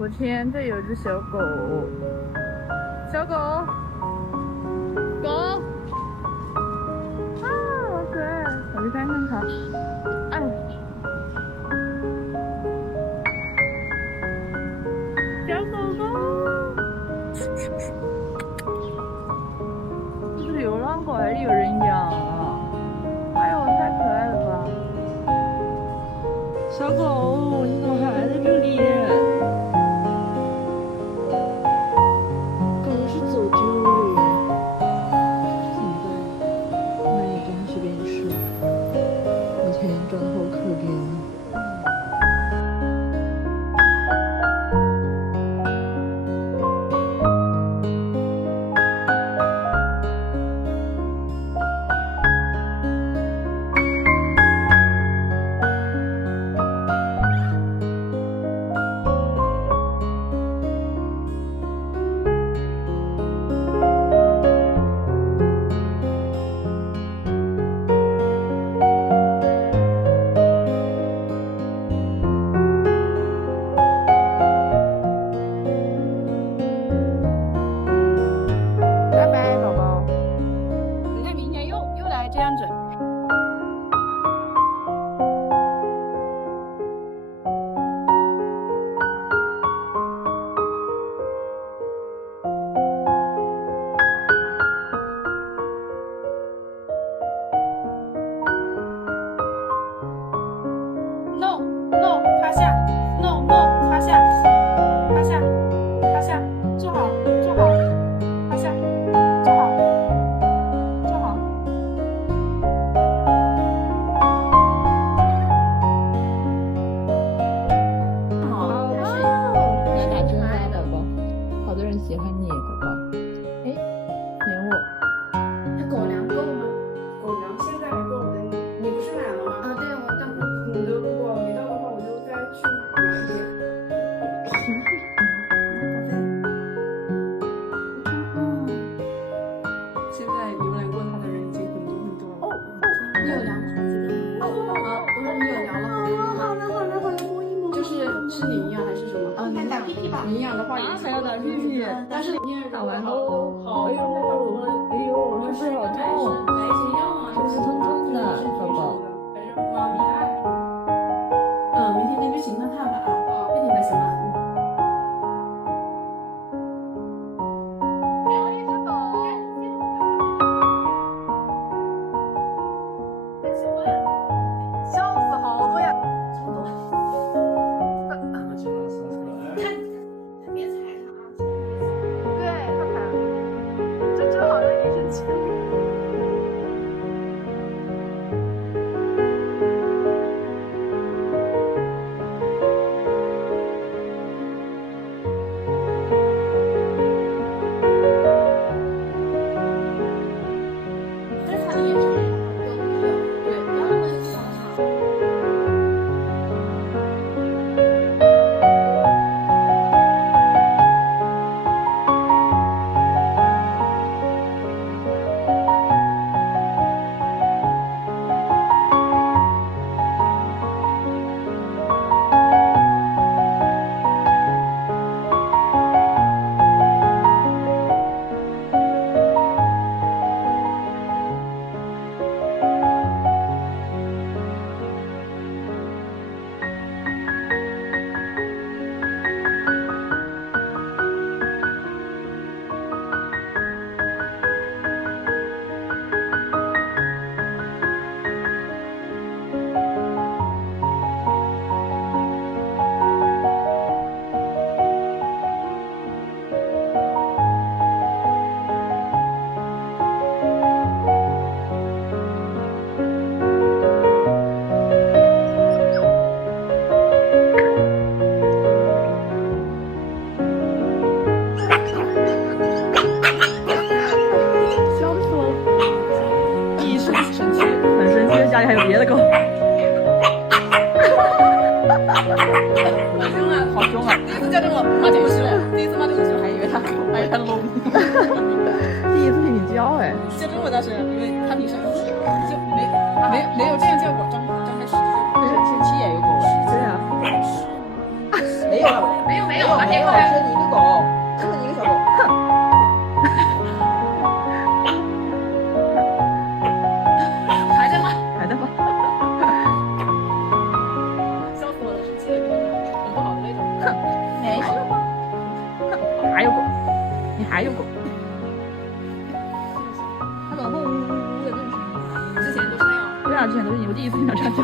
我天，这有只小狗，小狗，狗，啊，好可爱！我去看看它。哎，小狗狗，这是流浪狗还是有人养啊？哎呦，太可爱了吧！小狗，你怎么还在这里？狗是走丢了，怎么办？买点东西给你吃。我天，长得好可怜啊！拜拜，宝宝。人家明年又来这样子。No no， 趴下 ，No no， 趴下，趴下，趴下，坐好，坐好，趴下，坐好，坐好。好，来打针吧，宝宝。好多人喜欢你，宝宝。哎，舔我。那狗粮够吗？狗粮现在还够的，你不是买了吗？啊，对，我当时你的如果没到的话，我就再去买一点。现在浏览过它的人已经很多很多了。你有粮吗？哦，我说你有粮了，好了好了好了，摸一摸。就是吃你营养还是什么？你打屁屁吧。营养的话也是。还要打屁屁？但是打完喽。好，哎呦，哎呦，是不是好痛？来一些药吗？是不是痛痛的，宝宝？还是妈咪爱？明天根据情况看吧啊。这挺的行吗？有一只狗。笑死，好多呀！别踩它啊！对，看看，这只好像也是情侣。但是它的眼神也对，不要那么小哈。笑死我了！一生神奇，很神奇，家里还有别的狗。好凶啊！好凶啊！第一次叫这么骂这么凶，第一次骂这么凶，还以为它聋。第一次听你叫哎。叫这么大声，因为它平时就没有这样叫过，刚开始。前期也有狗。对啊。没有了，没有。把它舔过来。只有你一个狗，就你一个小狗。还在吗？还在吗？笑死我了，生气了，很不好的那种。没事吧？还有狗，你还有狗。它怎么会呜呜呜的这种声音？之前都是那样。对啊，之前都是你，我第一次听到这样叫。